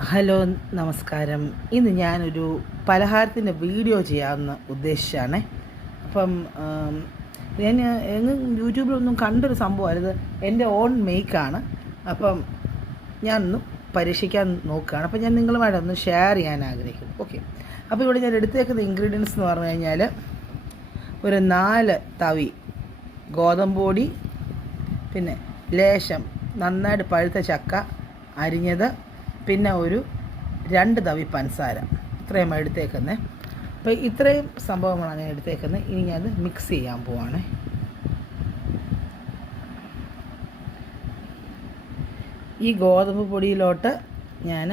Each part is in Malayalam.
ഹലോ, നമസ്കാരം. ഇന്ന് ഞാനൊരു പലഹാരത്തിൻ്റെ വീഡിയോ ചെയ്യാമെന്ന് ഉദ്ദേശിച്ചാണ്. അപ്പം ഞാൻ യൂട്യൂബിലൊന്നും കണ്ടൊരു സംഭവമാണിത്. എൻ്റെ ഓൺ മേക്കാണ്. അപ്പം ഞാനൊന്ന് പരീക്ഷിക്കാൻ നോക്കുകയാണ്. അപ്പം ഞാൻ നിങ്ങളുമായിട്ടൊന്ന് ഷെയർ ചെയ്യാൻ ആഗ്രഹിക്കുന്നു. ഓക്കെ, അപ്പോൾ ഇവിടെ ഞാൻ എടുത്തേക്കുന്ന ഇൻഗ്രീഡിയൻസ് എന്ന് പറഞ്ഞു കഴിഞ്ഞാൽ ഒരു 4 തവി ഗോതമ്പ് പൊടി, പിന്നെ ലേശം നന്നായിട്ട് പഴുത്ത ചക്ക അരിഞ്ഞത്, പിന്നെ ഒരു 2 തവി പഞ്ചസാര. ഇത്രയും എടുത്തേക്കുന്നത്. അപ്പോൾ ഇത്രയും സംഭവങ്ങളാണ് ഞാൻ എടുത്തേക്കുന്നത്. ഇനി ഞാൻ മിക്സ് ചെയ്യാൻ പോവാണ്. ഈ ഗോതമ്പ് പൊടിയിലോട്ട് ഞാൻ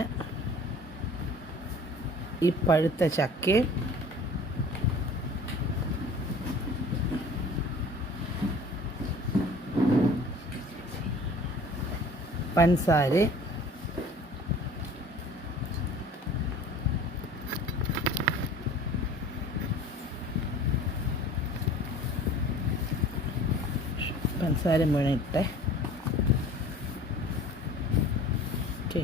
ഈ പഴുത്ത ചക്കയും പഞ്ചസാര, പഞ്ചസാര മുഴുവൻ ഇട്ടെ. ഓക്കെ,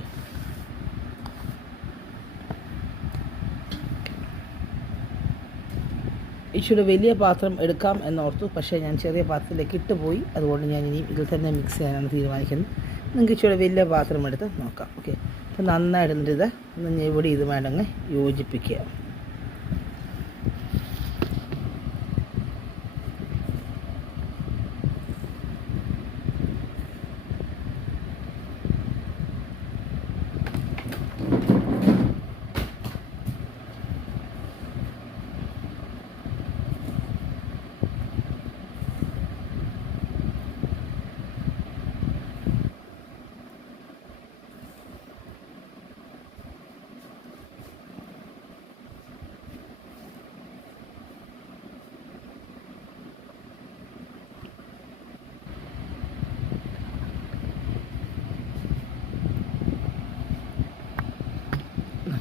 ഇച്ചിരി വലിയ പാത്രം എടുക്കാം എന്നോർത്തു. പക്ഷേ ഞാൻ ചെറിയ പാത്രത്തിലേക്ക് ഇട്ടുപോയി. അതുകൊണ്ട് ഞാൻ ഇനി ഇതിൽ തന്നെ മിക്സ് ചെയ്യാനാണ് തീരുമാനിക്കുന്നത്. നിങ്ങൾക്ക് ഇച്ചിരി വലിയ പാത്രം എടുത്ത് നോക്കാം. ഓക്കെ, അപ്പോൾ നന്നായിട്ട് ഇത് ഒന്ന് ഞെവിടി ഇതുമായിട്ടങ്ങ് യോജിപ്പിക്കുക.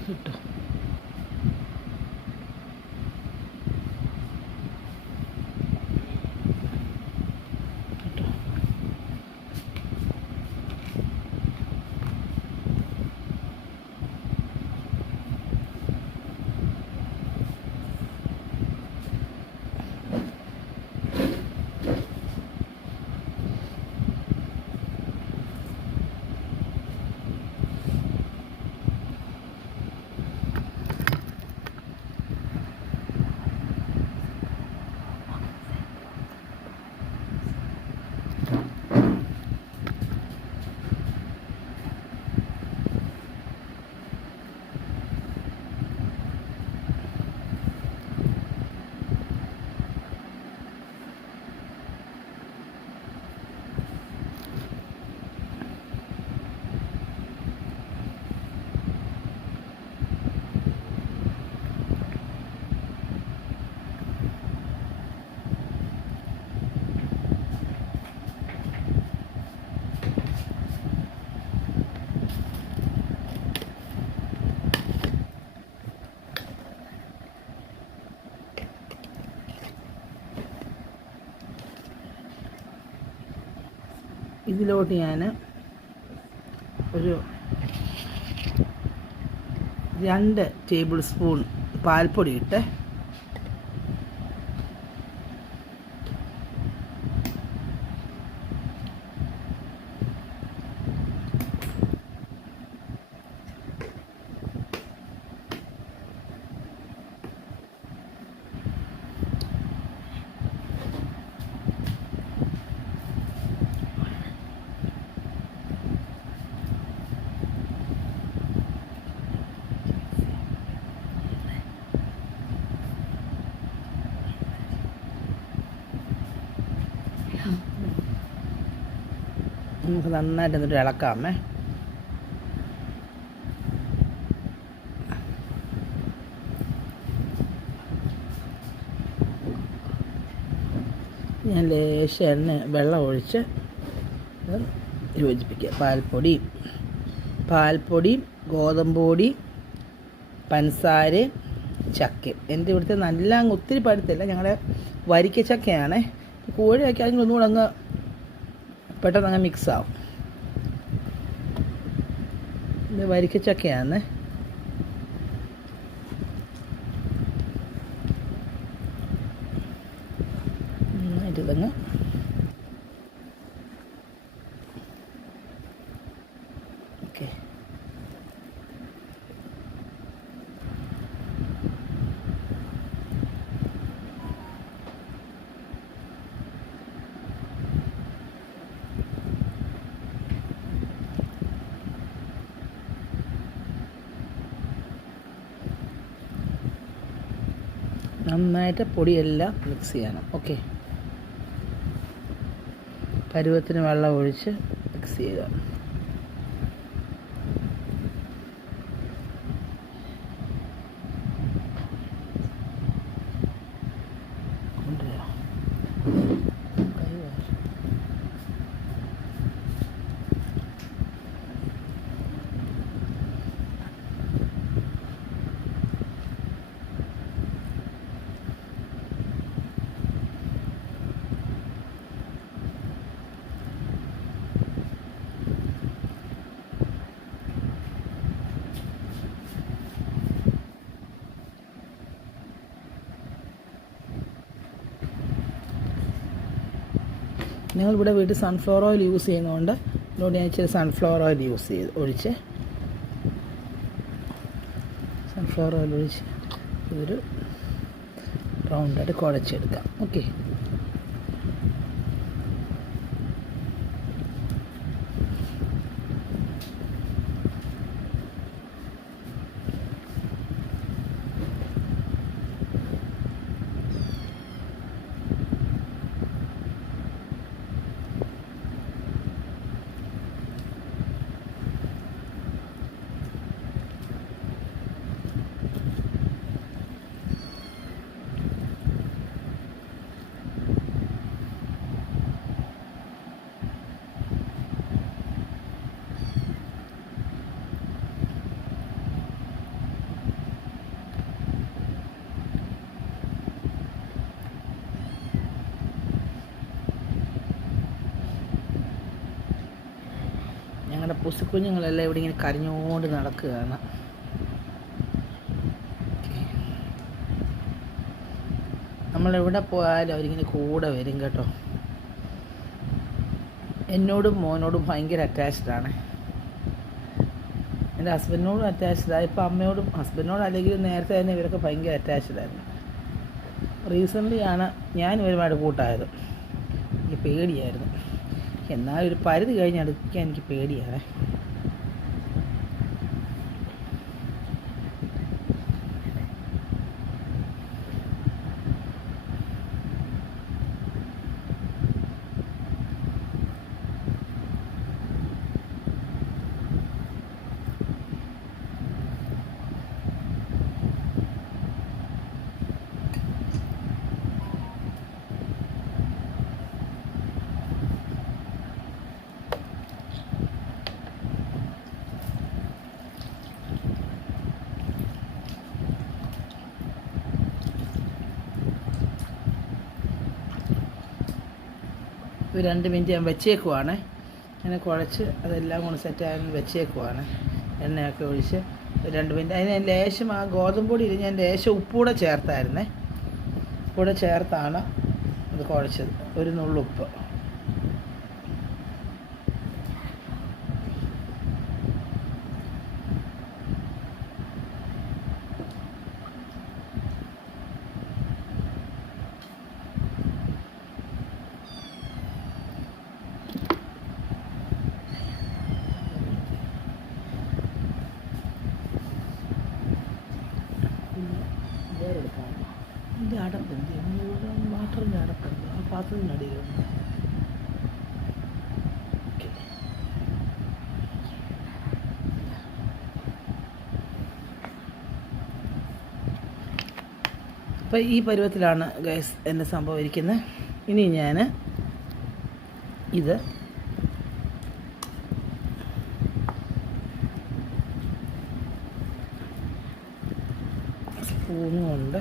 കിട്ടോ? ഇതിലോട്ട് ഞാൻ ഒരു 2 ടേബിൾ സ്പൂൺ പാൽപ്പൊടി ഇട്ട്, നമുക്ക് നന്നായിട്ട് എന്നിട്ട് ഇളക്കാമേ. ഞാൻ ലേശം വെള്ളം ഒഴിച്ച് യോജിപ്പിക്കുക. പാൽപ്പൊടിയും ഗോതമ്പ് പൊടി, പഞ്ചസാര, ചക്കയും. എൻ്റെ ഇവിടുത്തെ നല്ല അങ്ങ് ഒത്തിരി പഴുത്തില്ല, ഞങ്ങളുടെ വരിക്ക ചക്കയാണ്. കോഴിയൊക്കെ ആണെങ്കിൽ ഒന്നുകൂടെ അങ്ങ് പെട്ടെന്ന് അങ്ങ് മിക്സാവും. ഇത് വരിക്കച്ചക്കയാണ്. ഇതങ്ങ് ഓക്കെ. നന്നായിട്ട് പൊടിയെല്ലാം മിക്സ് ചെയ്യണം. ഓക്കെ, പരുവത്തിന് വെള്ളം ഒഴിച്ച് മിക്സ് ചെയ്യുക. ഞങ്ങളിവിടെ വീട്ടിൽ സൺഫ്ലവർ ഓയിൽ യൂസ് ചെയ്യുന്നതുകൊണ്ട് ഇതിനോട് ഞാൻ ഇച്ചിരി സൺഫ്ലവർ ഓയിൽ ഒഴിച്ച് സൺഫ്ലവർ ഓയിൽ ഒഴിച്ച് ഇതൊരു റൗണ്ടായിട്ട് കുഴച്ചെടുക്കാം. ഓക്കെ, ഞങ്ങളുടെ പുസ്കുഞ്ഞുങ്ങളെല്ലാം ഇവിടെ ഇങ്ങനെ കരഞ്ഞുകൊണ്ട് നടക്കുകയാണ്. നമ്മളെവിടെ പോയാലും അവരിങ്ങനെ കൂടെ വരും കേട്ടോ. എന്നോടും മോനോടും ഭയങ്കര അറ്റാച്ച്ഡാണ്. എൻ്റെ ഹസ്ബൻഡിനോടും അറ്റാച്ച്ഡാണ്. ഇപ്പോൾ അമ്മയോടും ഹസ്ബൻഡിനോടും അല്ലെങ്കിൽ നേരത്തെ തന്നെ ഇവരൊക്കെ ഭയങ്കര അറ്റാച്ച്ഡായിരുന്നു. റീസെൻ്റ്ലി ആണ് ഞാൻ ഇവരുമായിട്ട് കൂട്ടായത്. എനിക്ക് പേടിയായിരുന്നു. എന്നാലും ഒരു പരിധി കഴിഞ്ഞ് അടുക്കാൻ എനിക്ക് പേടിയാണ്. ഒരു 2 മിനിറ്റ് ഞാൻ വെച്ചേക്കുവാണ്. അങ്ങനെ കുഴച്ച് അതെല്ലാം കൊണ്ട് സെറ്റായി വെച്ചേക്കുവാണ്. എണ്ണയൊക്കെ ഒഴിച്ച് 2 മിനിറ്റ്. അതിന് ഞാൻ ലേശം ആ ഗോതമ്പ് പൊടിയിൽ ഞാൻ ലേശം ഉപ്പൂടെ ചേർത്തായിരുന്നേ. ഉപ്പൂടെ ചേർത്താണ് അത് കുഴച്ചത്. ഒരു നുള്ളുപ്പ്. ഇതിൻ്റെ അടപ്പുണ്ട്, വാട്ടറിൻ്റെ അടപ്പുണ്ട്, ആ പാത്രത്തിൻ്റെ അടിയിലുണ്ട്. ഓക്കെ, അപ്പോൾ ഈ പരുവത്തിലാണ് ഗൈസ് എൻ്റെ സംഭവം ഇരിക്കുന്നത്. ഇനി ഞാൻ ഇത് സ്പൂണ് കൊണ്ട്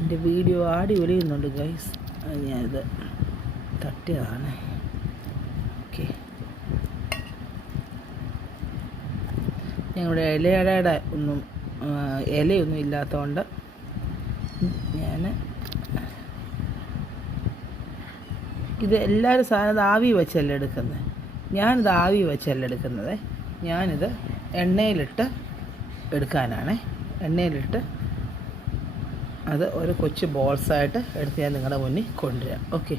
എൻ്റെ വീഡിയോ ആടി ഒലിയുന്നുണ്ട് ഗൈസ്. ഞാനിത് തട്ടിയതാണ്. ഓക്കെ, ഞങ്ങളുടെ ഇലയുടെ ഇലയൊന്നും ഇല്ലാത്തതുകൊണ്ട് ഇത് എല്ലാവരും സാധനം ആവി വെച്ചല്ല എടുക്കുന്നത്. ഞാനിത് ആവി വെച്ചല്ല എടുക്കുന്നത്. ഞാനിത് എണ്ണയിലിട്ട് എടുക്കാനാണ്. എണ്ണയിലിട്ട് അത് ഒരു കൊച്ചു ബോൾസായിട്ട് എടുത്ത് ഞാൻ നിങ്ങളുടെ മുന്നിൽ കൊണ്ടുവരാം. ഓക്കെ,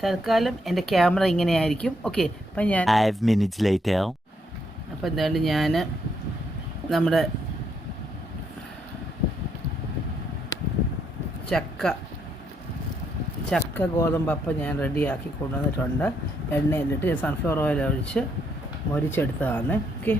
തൽക്കാലം എൻ്റെ ക്യാമറ ഇങ്ങനെയായിരിക്കും. ഓക്കെ, അപ്പം ഞാൻ 5 minutes later. അപ്പം എന്തായാലും ഞാൻ നമ്മുടെ ചക്ക ഗോതമ്പപ്പം ഞാൻ റെഡിയാക്കി കൊണ്ടുവന്നിട്ടുണ്ട്. എണ്ണയിലിട്ട് ഞാൻ സൺഫ്ലവർ ഓയിൽ ഒഴിച്ച് മൊരിച്ചെടുത്തതാണ്. ഓക്കെ,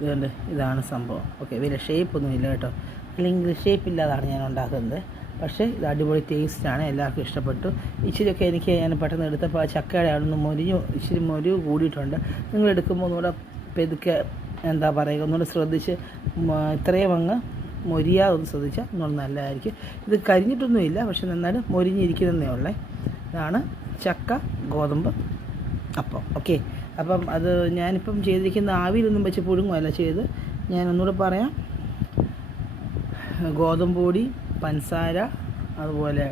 ഇതുകൊണ്ട് ഇതാണ് സംഭവം. ഓക്കെ, വലിയ ഷേപ്പൊന്നും ഇല്ല കേട്ടോ, അല്ലെങ്കിൽ ഷേപ്പില്ലാതാണ് ഞാൻ ഉണ്ടാക്കുന്നത്. പക്ഷേ ഇത് അടിപൊളി ടേസ്റ്റാണ്, എല്ലാവർക്കും ഇഷ്ടപ്പെട്ടു. ഇച്ചിരിയൊക്കെ ഞാൻ പെട്ടെന്ന് എടുത്തപ്പോൾ ആ ചക്കയുടെ അവിടെ ഇച്ചിരി മൊരു കൂടിയിട്ടുണ്ട്. നിങ്ങൾ എടുക്കുമ്പോൾ ഒന്നുകൂടെ പെതുക്കെ എന്താ പറയുക, ഒന്നുകൂടെ ശ്രദ്ധിച്ച് ഇത്രയും അങ്ങ് മൊരിയാതൊന്ന് ശ്രദ്ധിച്ചാൽ ഒന്നുകൂടെ നല്ലതായിരിക്കും. ഇത് കരിഞ്ഞിട്ടൊന്നുമില്ല, പക്ഷെ നന്നായിട്ട് മൊരിഞ്ഞിരിക്കുന്നതേ ഉള്ളേ. ഇതാണ് ചക്ക ഗോതമ്പ് അപ്പം. ഓക്കെ, അപ്പം അത് ഞാനിപ്പം ചെയ്തിരിക്കുന്ന ആവിയിലൊന്നും വെച്ച് പുഴുങ്ങുമല്ല ചെയ്ത്. ഞാൻ ഒന്നുകൂടെ പറയാം, ഗോതമ്പ് പൊടി, പഞ്ചസാര, അതുപോലെ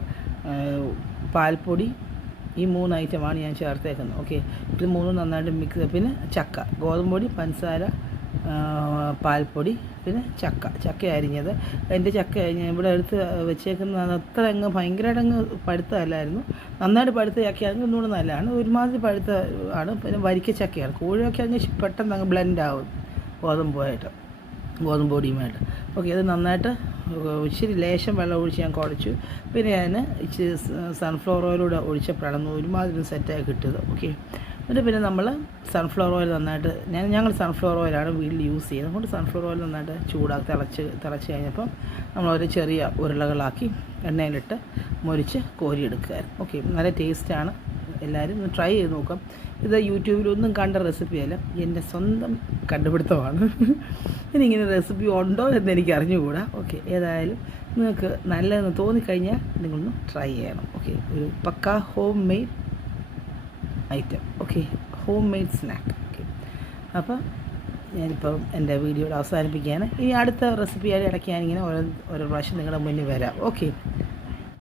പാൽപ്പൊടി, ഈ 3 ഐറ്റമാണ് ഞാൻ ചേർത്തേക്കുന്നത്. ഓക്കെ, ഇത് 3 നന്നായിട്ട് മിക്സ്. പിന്നെ ചക്ക, ഗോതമ്പ് പൊടി, പഞ്ചസാര, പാൽപ്പൊടി, പിന്നെ ചക്ക അരിഞ്ഞത്. എൻ്റെ ചക്ക ഞാൻ ഇവിടെ എടുത്ത് വെച്ചേക്കുന്നത് അത്ര അങ്ങ് ഭയങ്കരമായിട്ട് അങ്ങ് പഴുത്തല്ലായിരുന്നു. നന്നായിട്ട് പഴുത്ത ചക്കയാണെങ്കിൽ ഒന്നുകൂടെ നല്ലതാണ്. ഒരുമാതിരി പഴുത്ത ആണ്. പിന്നെ വരിക്ക ചക്കയാണ്. കോഴിയൊക്കെ അങ്ങ് പെട്ടെന്ന് അങ്ങ് ബ്ലെൻഡ് ആവും ഗോതമ്പ് പൊടിയുമായിട്ട്. ഓക്കെ, അത് നന്നായിട്ട് ഇച്ചിരി ലേശം വെള്ളം ഒഴിച്ച് ഞാൻ കുഴച്ചു. പിന്നെ ഞാൻ ഇച്ചിരി സൺഫ്ലവർ ഓയിലൂടെ ഒഴിച്ചപ്പോഴാണ് ഒരുമാതിരി സെറ്റായി കിട്ടിയത്. ഓക്കെ, എന്നിട്ട് പിന്നെ നമ്മൾ സൺഫ്ലവർ ഓയിൽ നന്നായിട്ട് ഞങ്ങൾ സൺഫ്ലവർ ഓയിലാണ് വീട്ടിൽ യൂസ് ചെയ്യുന്നത്. അതുകൊണ്ട് സൺഫ്ലവർ ഓയിൽ നന്നായിട്ട് തിളച്ച് കഴിഞ്ഞപ്പം നമ്മളൊരു ചെറിയ ഉരുളകളാക്കി എണ്ണയിലിട്ട് മൊരിച്ച് കോരിയെടുക്കുകയായിരുന്നു. ഓക്കെ, നല്ല ടേസ്റ്റാണ്. എല്ലാവരും ഒന്ന് ട്രൈ ചെയ്ത് നോക്കാം. ഇത് യൂട്യൂബിലൊന്നും കണ്ട റെസിപ്പിയല്ല, എൻ്റെ സ്വന്തം കണ്ടുപിടുത്തമാണ്. ഇനിയിങ്ങനെ റെസിപ്പി ഉണ്ടോ എന്ന് എനിക്ക് അറിഞ്ഞുകൂടാ. ഓക്കെ, ഏതായാലും നിങ്ങൾക്ക് നല്ലതെന്ന് തോന്നിക്കഴിഞ്ഞാൽ നിങ്ങളൊന്ന് ട്രൈ ചെയ്യണം. ഓക്കെ, ഒരു പക്കാ home made item. Okay, home made snack. Okay, അപ്പം ഞാനിപ്പം എൻ്റെ വീഡിയോയുടെ അവസാനിപ്പിക്കുകയാണ്. ഇനി അടുത്ത റെസിപ്പിയായിട്ട് ഇടയ്ക്ക് ഞാനിങ്ങനെ ഓരോ പ്രാവശ്യം നിങ്ങളുടെ മുന്നിൽ വരാം. ഓക്കെ.